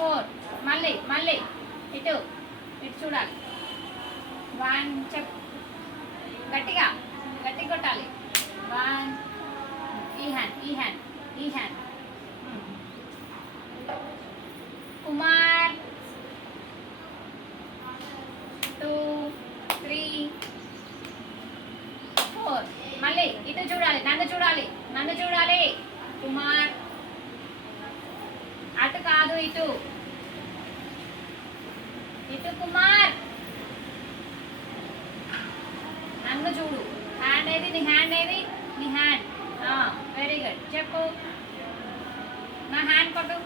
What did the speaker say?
4. మళ్ళీ మళ్ళీ ఇటు ఇటు చూడాలి. 1 చెప్ గట్టిగా గట్టి కొట్టాలి. 1 ఈ హ్యాండ్ ఈ హ్యాండ్ ఈ హ్యాండ్. కుమార్ 2 3 4. మళ్ళీ ఇటు చూడాలి, నన్ను చూడాలి, నన్ను చూడాలి. కుమార్ అటు కాదు, ఇటు ఇటు. కుమార్ నన్ను చూడు. హ్యాండ్ ఏది నీ హ్యాండ్ ఏది నీ హ్యాండ్. Very good. చెప్పు. నా హ్యాండ్ కొట్టు.